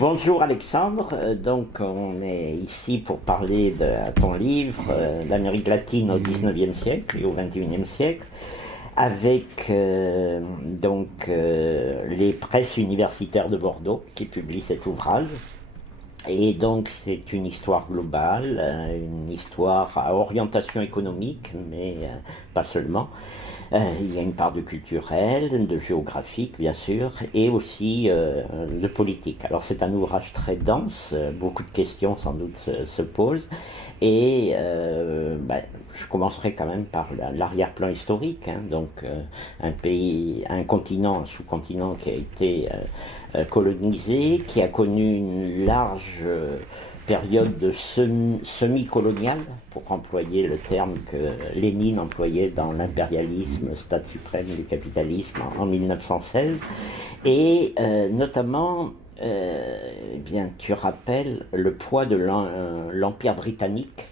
Bonjour Alexandre, donc on est ici pour parler de ton livre l'Amérique latine au XIXe siècle et au XXIe siècle avec les presses universitaires de Bordeaux qui publient cet ouvrage. Et donc c'est une histoire globale, une histoire à orientation économique, mais pas seulement. Il y a une part de culturel, de géographique bien sûr, et aussi de politique. Alors c'est un ouvrage très dense, beaucoup de questions sans doute se posent, et je commencerai quand même par l'arrière-plan historique, donc un pays, un continent, un sous-continent qui a été colonisé, qui a connu une large période de semi-coloniale, pour employer le terme que Lénine employait dans l'impérialisme, stade suprême du capitalisme en 1916, et notamment, tu rappelles le poids de l'Empire britannique,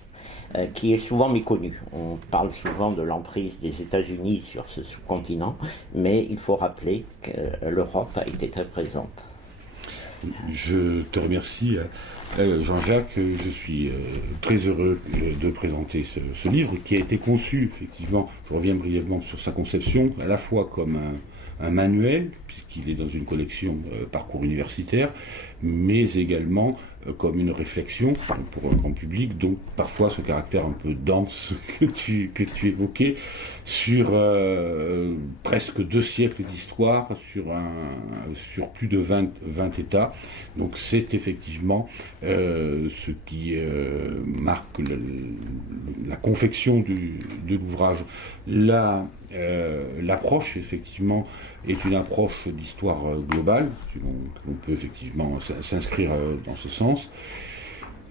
qui est souvent méconnu. On parle souvent de l'emprise des États-Unis sur ce sous-continent, mais il faut rappeler que l'Europe a été très présente. Je te remercie, Jean-Jacques. Je suis très heureux de présenter ce livre qui a été conçu, effectivement, je reviens brièvement sur sa conception, à la fois comme un manuel, puisqu'il est dans une collection parcours universitaire, mais également comme une réflexion pour un grand public, donc parfois ce caractère un peu dense que tu évoquais, sur presque 2 siècles d'histoire, sur plus de 20 États. Donc c'est effectivement ce qui marque la confection de l'ouvrage. L'approche, effectivement, est une approche d'histoire globale. On peut effectivement s'inscrire dans ce sens.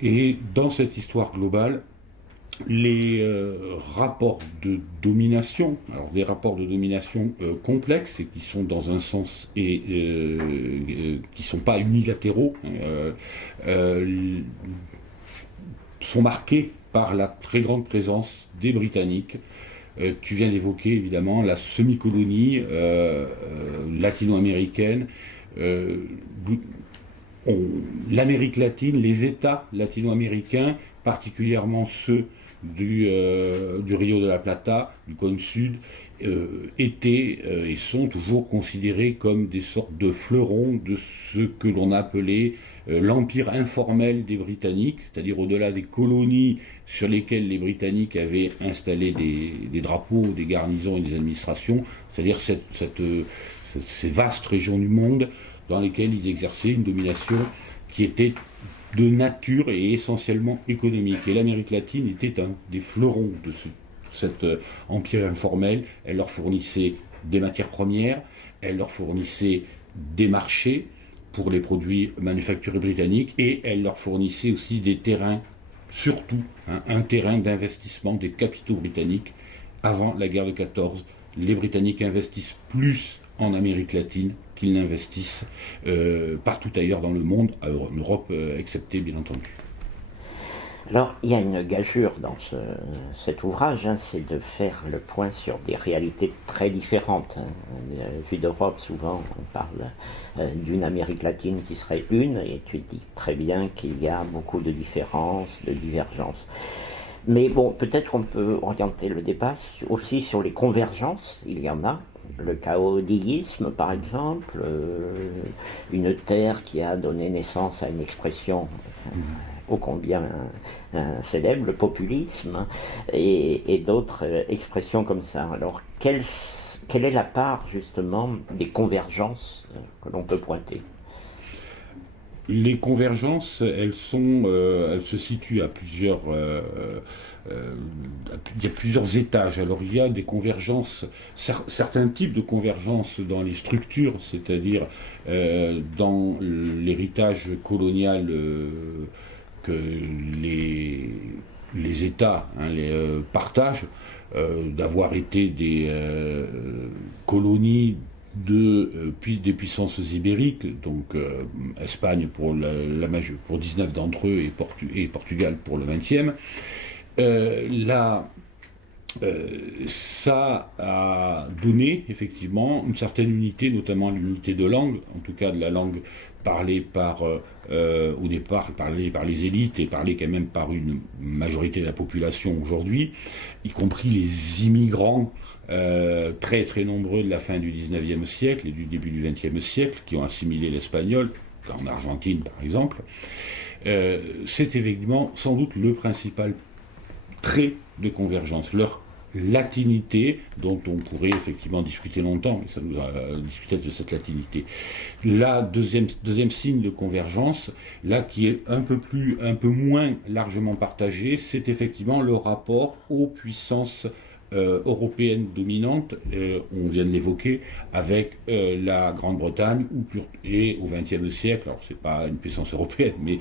Et dans cette histoire globale, les rapports de domination, alors des rapports de domination complexes et qui sont dans un sens et qui ne sont pas unilatéraux, sont marqués par la très grande présence des Britanniques. Tu viens d'évoquer évidemment la semi-colonie latino-américaine, l'Amérique latine, les États latino-américains, particulièrement ceux du Rio de la Plata, du cône sud, étaient et sont toujours considérés comme des sortes de fleurons de ce que l'on appelait l'empire informel des Britanniques, c'est-à-dire au-delà des colonies sur lesquelles les Britanniques avaient installé des drapeaux, des garnisons et des administrations, c'est-à-dire ces vastes régions du monde dans lesquelles ils exerçaient une domination qui était de nature et essentiellement économique. Et l'Amérique latine était un des fleurons de cet empire informel. Elle leur fournissait des matières premières, elle leur fournissait des marchés pour les produits manufacturés britanniques, et elle leur fournissait aussi des terrains, surtout un terrain d'investissement des capitaux britanniques. Avant la guerre de 14, les Britanniques investissent plus en Amérique latine qu'ils n'investissent partout ailleurs dans le monde, en Europe exceptée bien entendu. Alors, il y a une gageure dans cet ouvrage, c'est de faire le point sur des réalités très différentes. Vu d'Europe, souvent, on parle d'une Amérique latine qui serait une, et tu dis très bien qu'il y a beaucoup de différences, de divergences. Mais bon, peut-être qu'on peut orienter le débat aussi sur les convergences, il y en a. Le caudillisme, par exemple, une terre qui a donné naissance à une expression ô combien célèbre, le populisme, et d'autres expressions comme ça. Alors, quelle est la part, justement, des convergences que l'on peut pointer ? les convergences, elles se situent à plusieurs, il y a plusieurs étages. Alors il y a des convergences, certains types de convergences dans les structures, c'est-à-dire dans l'héritage colonial que les États partagent, d'avoir été des colonies des puissances ibériques, donc Espagne pour pour 19 d'entre eux et Portugal pour le 20e. Ça a donné effectivement une certaine unité, notamment l'unité de langue, en tout cas de la langue parlée au départ parlée par les élites et parlée quand même par une majorité de la population aujourd'hui, y compris les immigrants très très nombreux de la fin du 19e siècle et du début du 20e siècle qui ont assimilé l'espagnol, en Argentine par exemple. C'est évidemment sans doute le principal trait de convergence, leur latinité, dont on pourrait effectivement discuter longtemps, et ça nous a discuté de cette latinité. La deuxième signe de convergence, là qui est un peu moins largement partagé, c'est effectivement le rapport aux puissances européenne dominante, on vient de l'évoquer, avec la Grande-Bretagne et au XXe siècle, alors c'est pas une puissance européenne, mais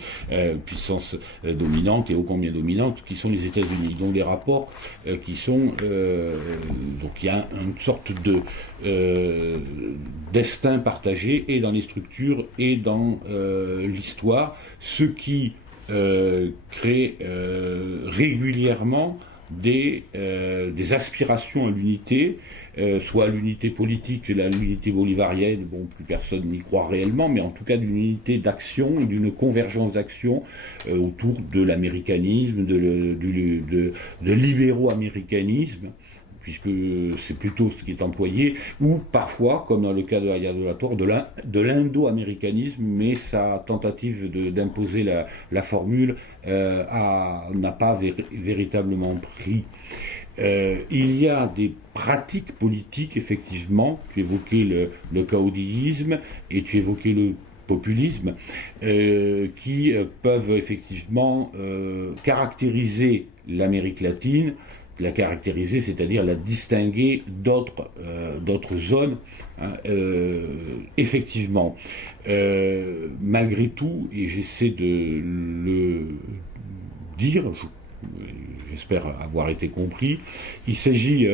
puissance dominante et ô combien dominante, qui sont les États-Unis. Donc des rapports qui sont donc il y a une sorte de destin partagé et dans les structures et dans l'histoire, ce qui crée régulièrement des aspirations à l'unité, soit l'unité politique, l'unité bolivarienne, bon, plus personne n'y croit réellement, mais en tout cas d'une unité d'action, d'une convergence d'action autour de l'américanisme, de l'ibéro-américanisme, puisque c'est plutôt ce qui est employé, ou parfois, comme dans le cas de Ayatollah Tor, de l'indo-américanisme, mais sa tentative d'imposer la formule n'a pas véritablement pris. Il y a des pratiques politiques, effectivement, tu évoquais le caudillisme et tu évoquais le populisme, qui peuvent effectivement caractériser l'Amérique latine, la caractériser, c'est-à-dire la distinguer d'autres zones, hein, effectivement. Malgré tout, et j'essaie de le dire, j'espère avoir été compris, il s'agit,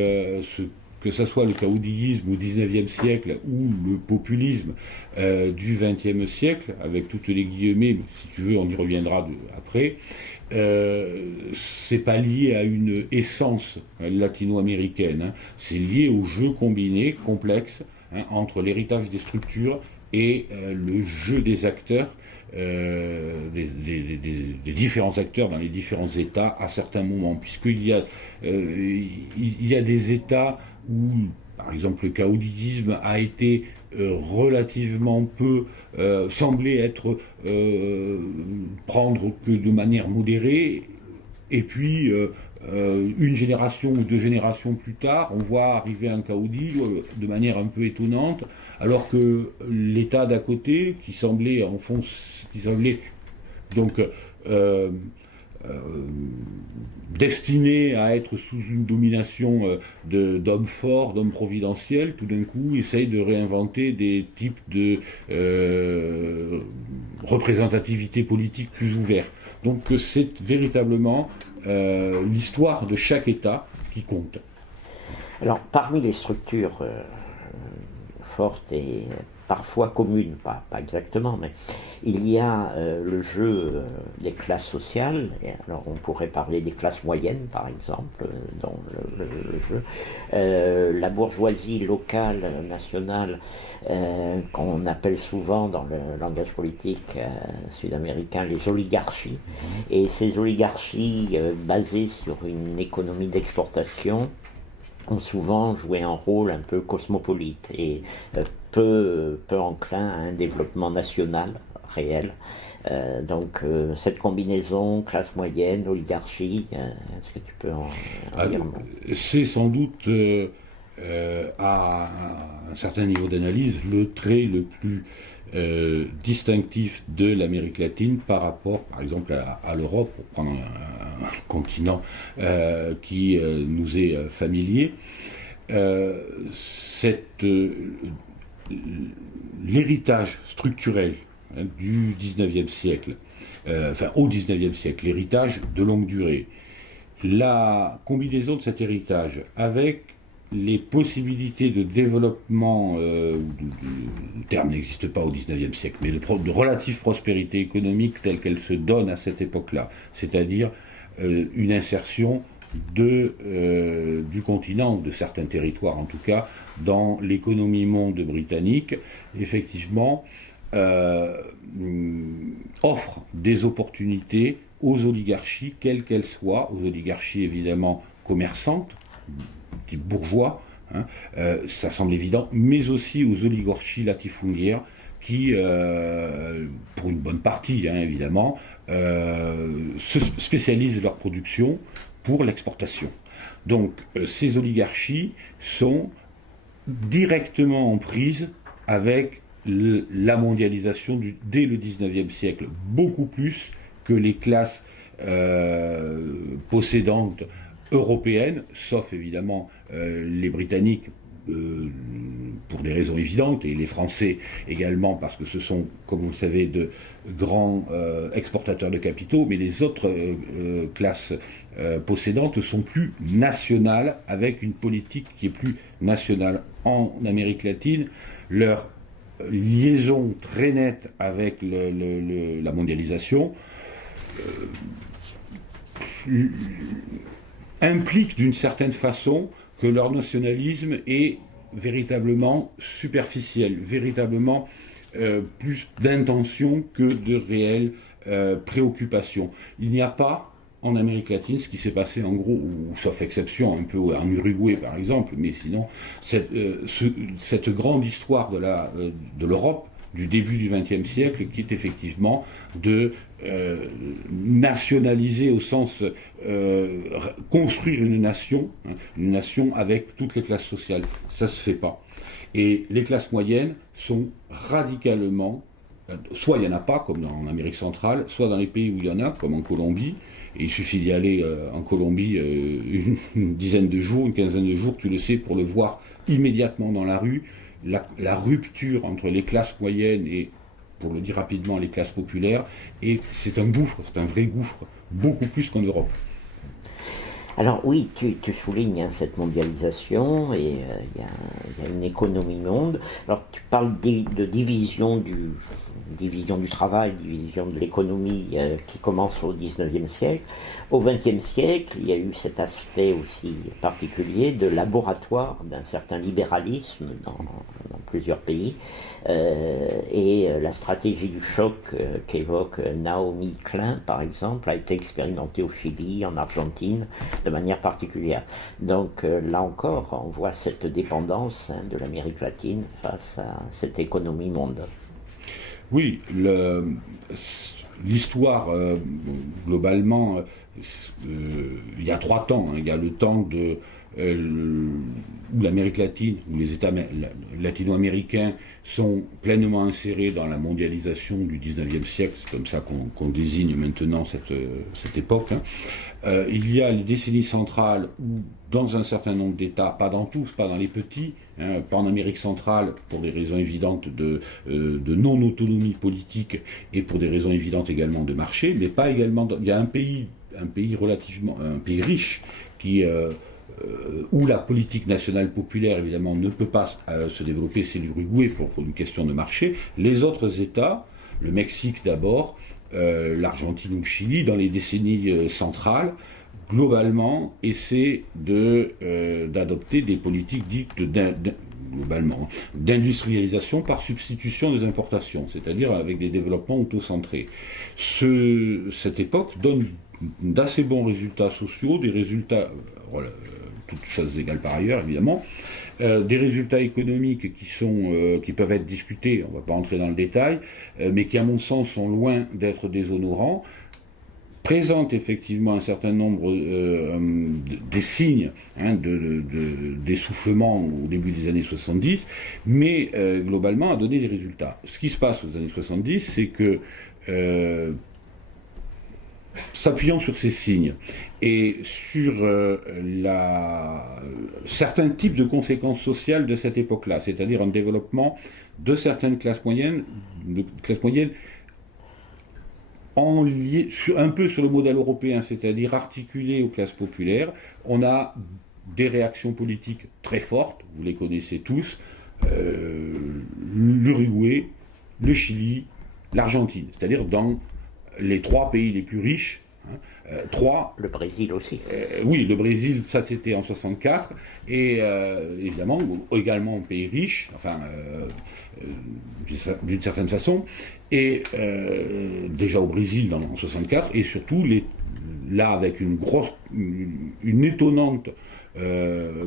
que ce soit le caudillisme au XIXe siècle ou le populisme du XXe siècle, avec toutes les guillemets, mais si tu veux on y reviendra après, c'est pas lié à une essence latino-américaine, hein, c'est lié au jeu combiné, complexe, hein, entre l'héritage des structures et le jeu des acteurs, des différents acteurs dans les différents États à certains moments, puisqu'il y a des États où, par exemple, le caudillisme a été relativement peu, semblait être prendre que de manière modérée, et puis une génération ou deux générations plus tard, on voit arriver un caudillo de manière un peu étonnante, alors que l'État d'à côté, qui semblait donc destiné à être sous une domination d'hommes forts, d'hommes providentiels, tout d'un coup essaye de réinventer des types de représentativité politique plus ouverts. Donc c'est véritablement l'histoire de chaque État qui compte. Alors parmi les structures fortes et parfois communes, pas exactement, mais il y a le jeu des classes sociales. Et alors on pourrait parler des classes moyennes, par exemple, dans le jeu. La bourgeoisie locale, nationale, qu'on appelle souvent dans le langage politique sud-américain les oligarchies. Et ces oligarchies basées sur une économie d'exportation ont souvent joué un rôle un peu cosmopolite et peu enclin à un développement national réel. Donc cette combinaison classe moyenne, oligarchie, est-ce que tu peux en dire un mot ? C'est sans doute à un certain niveau d'analyse le trait le plus distinctif de l'Amérique latine par rapport, par exemple, à l'Europe, pour prendre un continent qui nous est familier. L'héritage structurel du XIXe siècle, au XIXe siècle, l'héritage de longue durée, la combinaison de cet héritage avec les possibilités de développement, le terme n'existe pas au XIXe siècle, mais de relative prospérité économique telle qu'elle se donne à cette époque-là, c'est-à-dire une insertion du continent, de certains territoires en tout cas, dans l'économie monde britannique, effectivement, offre des opportunités aux oligarchies, quelles qu'elles soient, aux oligarchies évidemment commerçantes, type bourgeois, ça semble évident, mais aussi aux oligarchies latifundiaires qui, pour une bonne partie évidemment, se spécialisent leur production pour l'exportation. Donc ces oligarchies sont directement en prise avec la mondialisation dès le XIXe siècle, beaucoup plus que les classes possédantes européennes, sauf évidemment les Britanniques pour des raisons évidentes, et les Français également, parce que ce sont, comme vous le savez, de grands exportateurs de capitaux, mais les autres classes possédantes sont plus nationales, avec une politique qui est plus nationale. En Amérique latine, leur liaison très nette avec la mondialisation implique d'une certaine façon que leur nationalisme est véritablement superficiel, véritablement plus d'intention que de réelle préoccupation. Il n'y a pas en Amérique latine ce qui s'est passé en gros, ou sauf exception un peu en Uruguay par exemple, mais sinon cette grande histoire de l'Europe du début du XXe siècle, qui est effectivement de nationaliser au sens construire une nation avec toutes les classes sociales. Ça se fait pas. Et les classes moyennes sont radicalement, soit il n'y en a pas, comme en Amérique centrale, soit dans les pays où il y en a, comme en Colombie. Et il suffit d'y aller en Colombie une dizaine de jours, une quinzaine de jours, tu le sais, pour le voir immédiatement dans la rue. La rupture entre les classes moyennes et, pour le dire rapidement, les classes populaires, et c'est un gouffre, c'est un vrai gouffre, beaucoup plus qu'en Europe. Alors oui, tu soulignes cette mondialisation, et il y a une économie monde. Alors tu parles de division du travail, division de l'économie qui commence au XIXe siècle. Au XXe siècle, il y a eu cet aspect aussi particulier de laboratoire d'un certain libéralisme dans plusieurs pays, et la stratégie du choc qu'évoque Naomi Klein, par exemple, a été expérimentée au Chili, en Argentine, de manière particulière. Donc là encore, on voit cette dépendance de l'Amérique latine face à cette économie monde. Oui, l'histoire, globalement, il y a 3 temps. Il y a le temps où l'Amérique latine, où les États latino-américains sont pleinement insérés dans la mondialisation du XIXe siècle, c'est comme ça qu'on désigne maintenant cette époque. Il y a les décennies centrales où, dans un certain nombre d'États, pas dans tous, pas dans les petits, pas en Amérique centrale pour des raisons évidentes de non-autonomie politique et pour des raisons évidentes également de marché, mais pas également. Il y a un pays riche où la politique nationale populaire évidemment ne peut pas se développer, c'est l'Uruguay pour une question de marché. Les autres États, le Mexique d'abord, l'Argentine ou le Chili, dans les décennies centrales, globalement, essaient d'adopter des politiques dites globalement d'industrialisation par substitution des importations, c'est-à-dire avec des développements autocentrés. Cette époque donne d'assez bons résultats sociaux, des résultats, toutes choses égales par ailleurs évidemment, des résultats économiques qui peuvent être discutés, on ne va pas entrer dans le détail, mais qui à mon sens sont loin d'être déshonorants, présente effectivement un certain nombre des signes d'essoufflement au début des années 70, mais globalement a donné des résultats. Ce qui se passe aux années 70, c'est que s'appuyant sur ces signes et sur certains types de conséquences sociales de cette époque-là, c'est-à-dire un développement de certaines classes moyennes un peu sur le modèle européen, c'est-à-dire articulées aux classes populaires, on a des réactions politiques très fortes, vous les connaissez tous, l'Uruguay, le Chili, l'Argentine, c'est-à-dire dans les 3 pays les plus riches. Le Brésil aussi. Oui, le Brésil, ça c'était en 64, et évidemment, également un pays riche, enfin, d'une certaine façon, et déjà au Brésil en 64, et surtout là avec une étonnante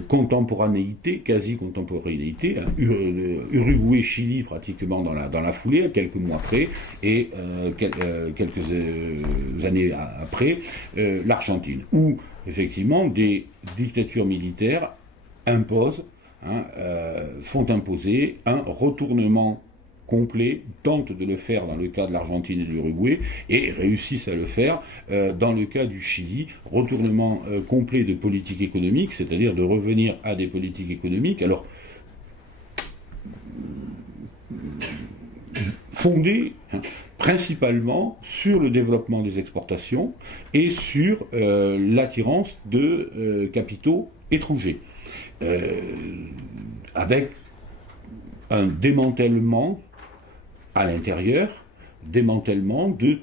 contemporanéité, quasi-contemporanéité, hein, Uruguay, Chili pratiquement dans la foulée, quelques mois après, et quelques années après, l'Argentine, où effectivement des dictatures militaires font imposer un retournement complet, tentent de le faire dans le cas de l'Argentine et de l'Uruguay, et réussissent à le faire dans le cas du Chili, retournement complet de politique économique, c'est-à-dire de revenir à des politiques économiques, alors fondées principalement sur le développement des exportations et sur l'attirance de capitaux étrangers, avec un démantèlement à l'intérieur, démantèlement de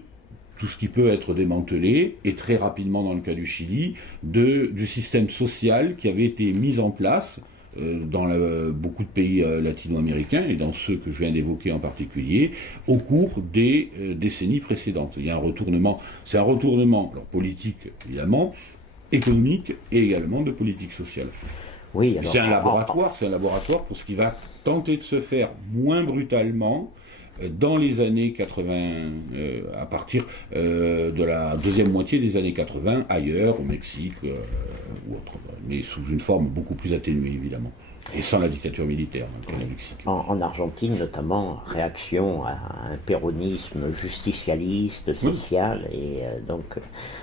tout ce qui peut être démantelé, et très rapidement dans le cas du Chili, du système social qui avait été mis en place dans beaucoup de pays latino-américains, et dans ceux que je viens d'évoquer en particulier, au cours des décennies précédentes. Il y a un retournement, c'est un retournement alors, politique évidemment, économique et également de politique sociale. Oui, c'est un laboratoire pour ce qui va tenter de se faire moins brutalement dans les années 80, à partir de la deuxième moitié des années 80, ailleurs, au Mexique ou autre, mais sous une forme beaucoup plus atténuée évidemment, et sans la dictature militaire au Mexique. En Argentine notamment, réaction à un péronisme justicialiste, social, et donc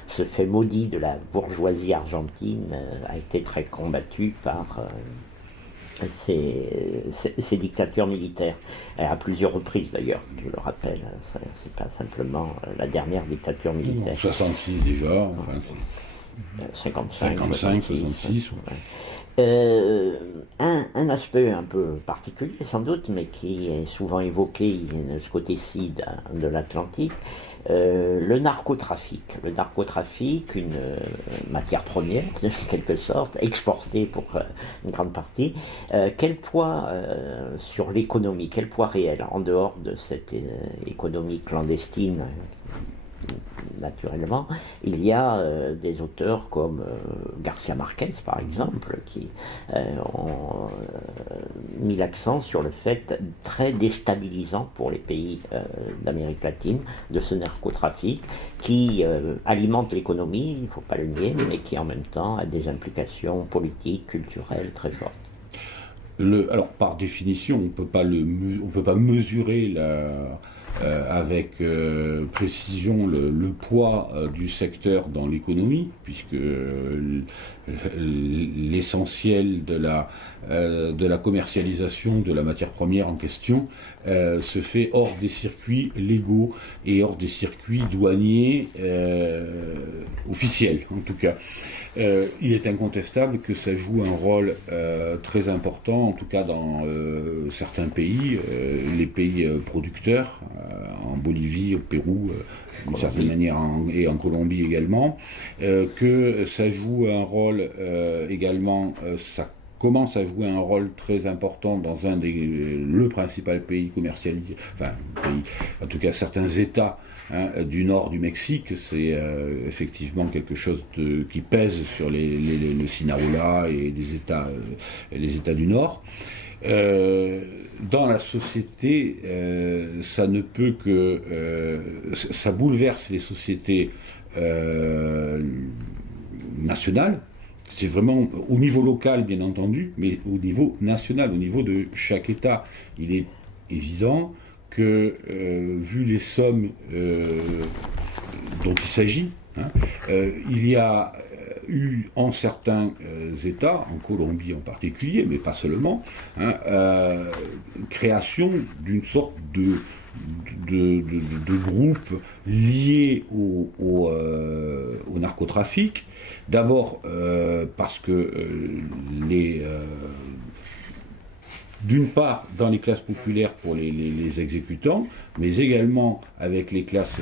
ce fait maudit de la bourgeoisie argentine a été très combattu par ces dictatures militaires, à plusieurs reprises d'ailleurs, je le rappelle, c'est pas simplement la dernière dictature militaire. 66 déjà, enfin, 55, 66. Un aspect un peu particulier sans doute, mais qui est souvent évoqué de ce côté-ci de l'Atlantique, le narcotrafic. Le narcotrafic, une matière première, de quelque sorte, exportée pour une grande partie. Quel poids sur l'économie, quel poids réel, en dehors de cette économie clandestine naturellement, il y a des auteurs comme Garcia Marquez, par exemple, qui ont mis l'accent sur le fait très déstabilisant pour les pays d'Amérique latine de ce narcotrafic qui alimente l'économie, il ne faut pas le nier, mais qui en même temps a des implications politiques, culturelles très fortes. Alors, par définition, on peut pas mesurer avec précision le poids du secteur dans l'économie, puisque l'essentiel de la commercialisation de la matière première en question se fait hors des circuits légaux et hors des circuits douaniers officiels, en tout cas. Il est incontestable que ça joue un rôle très important, en tout cas dans certains pays, les pays producteurs, en Bolivie, au Pérou, d'une certaine manière, et en Colombie également, que ça joue un rôle également, ça commence à jouer un rôle très important dans le principal pays commercialisé, en tout cas certains États du nord du Mexique, c'est effectivement quelque chose qui pèse sur le Sinaloa et les États du Nord. Dans la société, ça ne peut que ça bouleverse les sociétés national. C'est vraiment au niveau local, bien entendu, mais au niveau national, au niveau de chaque État. Il est évident que, vu les sommes dont il s'agit, il y a eu en certains États, en Colombie en particulier, mais pas seulement, création d'une sorte de groupes liés au narcotrafic. D'abord parce que d'une part dans les classes populaires pour les exécutants, mais également avec les classes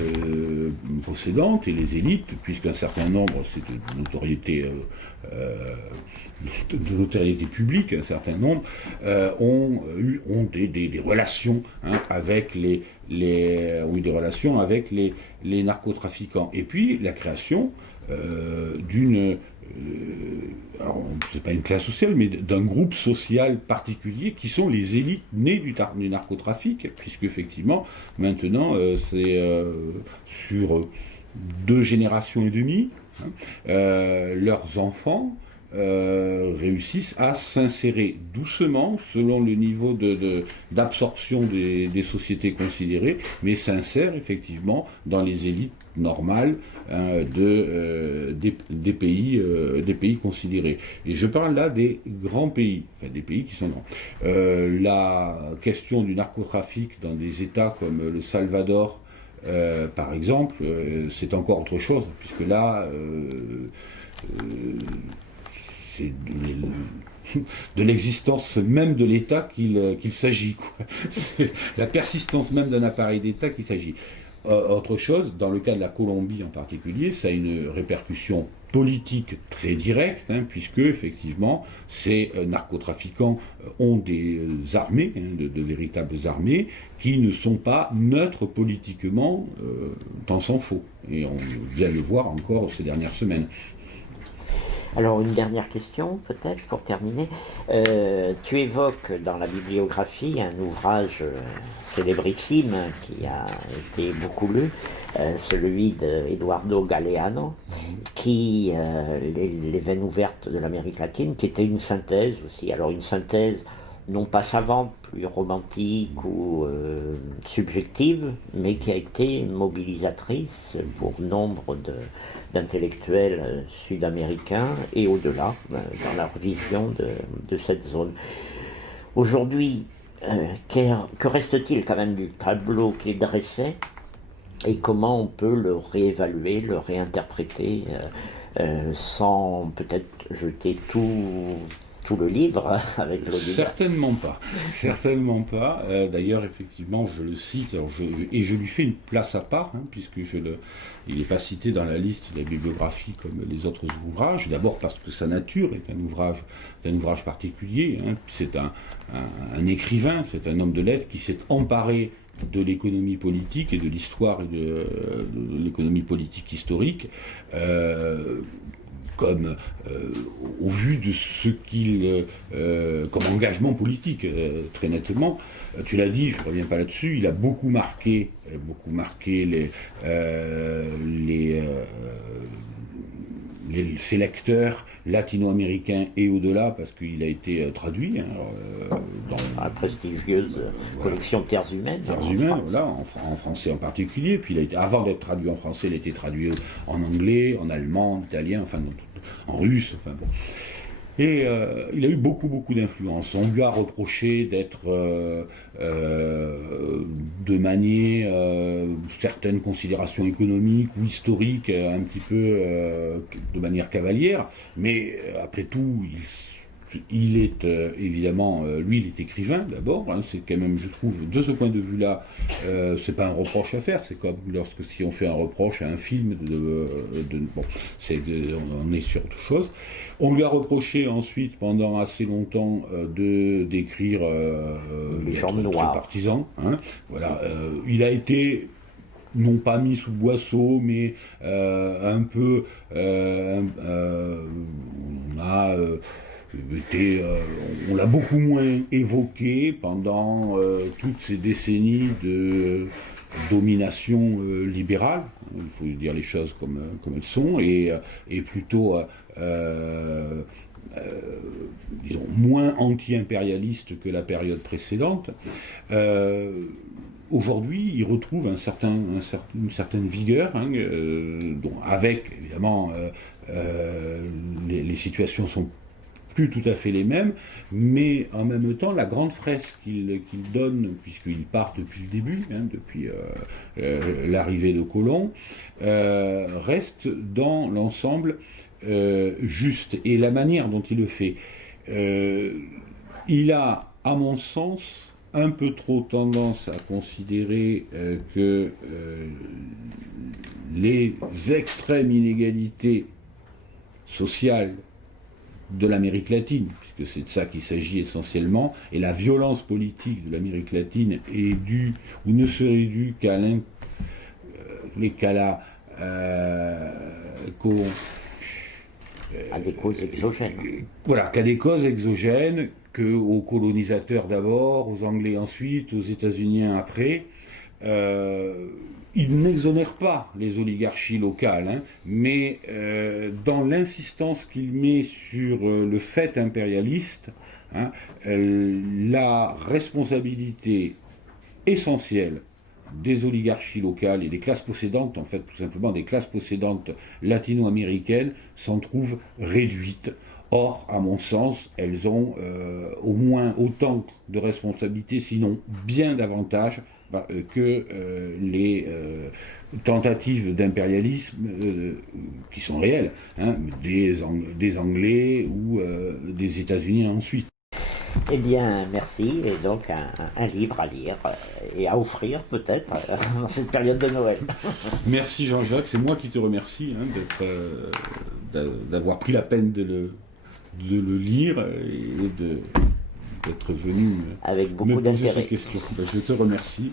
possédantes et les élites, puisqu'un certain nombre, c'est de notoriété publique, un certain nombre ont des relations avec ont eu des relations avec les narcotrafiquants. Et puis la création d'une alors c'est pas une classe sociale, mais d'un groupe social particulier qui sont les élites nées du narcotrafic, puisque effectivement maintenant c'est sur 2 générations et demie, leurs enfants réussissent à s'insérer doucement selon le niveau d'absorption des sociétés considérées, mais s'insèrent effectivement dans les élites normales des pays considérés. Et je parle là des grands pays, enfin des pays qui sont grands. La question du narcotrafic dans des États comme le Salvador, par exemple, c'est encore autre chose, puisque là c'est de l'existence même de l'État qu'il s'agit, quoi. C'est la persistance même d'un appareil d'État qu'il s'agit. Autre chose, dans le cas de la Colombie en particulier, ça a une répercussion politique très directe, puisque effectivement ces narcotrafiquants ont des armées, de véritables armées, qui ne sont pas neutres politiquement, tant s'en faut. Et on vient le voir encore ces dernières semaines. Alors une dernière question peut-être pour terminer. Tu évoques dans la bibliographie un ouvrage célébrissime qui a été beaucoup lu, celui d'Eduardo Galeano, qui les veines ouvertes de l'Amérique latine, qui était une synthèse aussi. Alors une synthèse non pas savante, plus romantique ou subjective, mais qui a été mobilisatrice pour nombre d'intellectuels sud-américains et au-delà, dans leur vision de cette zone. Aujourd'hui, que reste-t-il quand même du tableau qu'il dressait et comment on peut le réévaluer, le réinterpréter sans peut-être jeter tout le livre avec le Certainement pas. D'ailleurs, effectivement, je le cite et je lui fais une place à part, puisque il n'est pas cité dans la liste de la bibliographie comme les autres ouvrages. D'abord parce que sa nature est un ouvrage particulier. C'est un écrivain, c'est un homme de lettres qui s'est emparé de l'économie politique et de l'histoire et de l'économie politique historique. Comme au vu de ce qu'il comme engagement politique, très nettement. Tu l'as dit, je ne reviens pas là-dessus, il a beaucoup marqué ses lecteurs latino-américains et au-delà, parce qu'il a été traduit dans la prestigieuse collection Terres Humaines. Voilà, en français en particulier. Puis avant d'être traduit en français, il a été traduit en anglais, en allemand, en italien, enfin en russe. Enfin bon. Et il a eu beaucoup d'influence. On lui a reproché d'être de manier certaines considérations économiques ou historiques un petit peu de manière cavalière, mais après tout, il est évidemment, lui, il est écrivain d'abord. C'est quand même, je trouve, de ce point de vue-là, c'est pas un reproche à faire. C'est comme si on fait un reproche à un film. On est sur autre chose. On lui a reproché ensuite, pendant assez longtemps, d'écrire très partisan. Voilà. Il a été non pas mis sous boisseau, mais un peu. On l'a beaucoup moins évoqué pendant toutes ces décennies domination libérale, il faut dire les choses comme elles sont, et plutôt disons, moins anti-impérialiste que la période précédente. Aujourd'hui, il retrouve une certaine vigueur, avec évidemment les situations sont plus tout à fait les mêmes, mais en même temps, la grande fresque qu'il donne, puisqu'il part depuis le début, depuis l'arrivée de Colomb, reste dans l'ensemble juste. Et la manière dont il le fait, il a, à mon sens, un peu trop tendance à considérer que les extrêmes inégalités sociales de l'Amérique latine, puisque c'est de ça qu'il s'agit essentiellement, et la violence politique de l'Amérique latine est due, ou ne serait due qu'à des causes exogènes. Voilà, qu'à des causes exogènes, aux colonisateurs d'abord, aux Anglais ensuite, aux États-Unis après. Il n'exonère pas les oligarchies locales, mais dans l'insistance qu'il met sur le fait impérialiste, la responsabilité essentielle des oligarchies locales et des classes possédantes, en fait tout simplement des classes possédantes latino-américaines, s'en trouve réduite. Or, à mon sens, elles ont au moins autant de responsabilités, sinon bien davantage, que les tentatives d'impérialisme qui sont réelles, des Anglais ou des États-Unis ensuite. Eh bien, merci. Et donc, un livre à lire et à offrir, peut-être, dans cette période de Noël. Merci Jean-Jacques, c'est moi qui te remercie d'avoir pris la peine de le lire et d'être venu avec beaucoup me poser d'intérêt. ces questions. Je te remercie.